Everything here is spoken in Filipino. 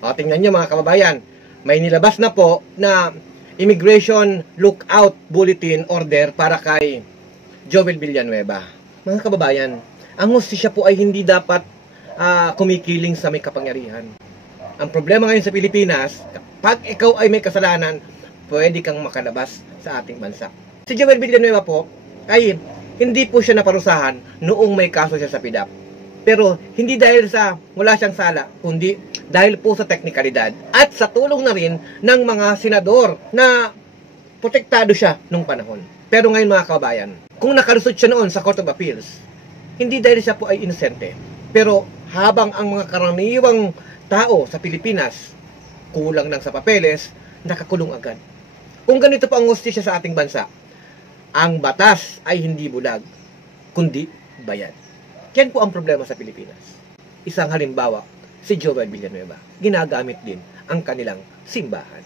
O, tingnan nyo mga kababayan, may nilabas na po na Immigration Lookout Bulletin Order para kay Joel Villanueva. Mga kababayan, ang hustisya po ay hindi dapat kumikiling sa may kapangyarihan. Ang problema ngayon sa Pilipinas, pag ikaw ay may kasalanan, pwede kang makalabas sa ating bansa. Si Joel Villanueva po, ay hindi po siya naparusahan noong may kaso siya sa PDAP. Pero hindi dahil sa wala siyang sala, kundi dahil po sa teknikalidad at sa tulong na rin ng mga senador na protektado siya nung panahon. Pero ngayon mga kababayan, kung nakalusot siya noon sa Court of Appeals, hindi dahil siya po ay inosente. Pero habang ang mga karaniwang tao sa Pilipinas kulang lang sa papeles, nakakulong agad. Kung ganito pa ang hustisya sa ating bansa, ang batas ay hindi bulag, kundi bayad. Yan po ang problema sa Pilipinas. Isang halimbawa, si Joel Villanueva. Ginagamit din ang kanilang simbahan.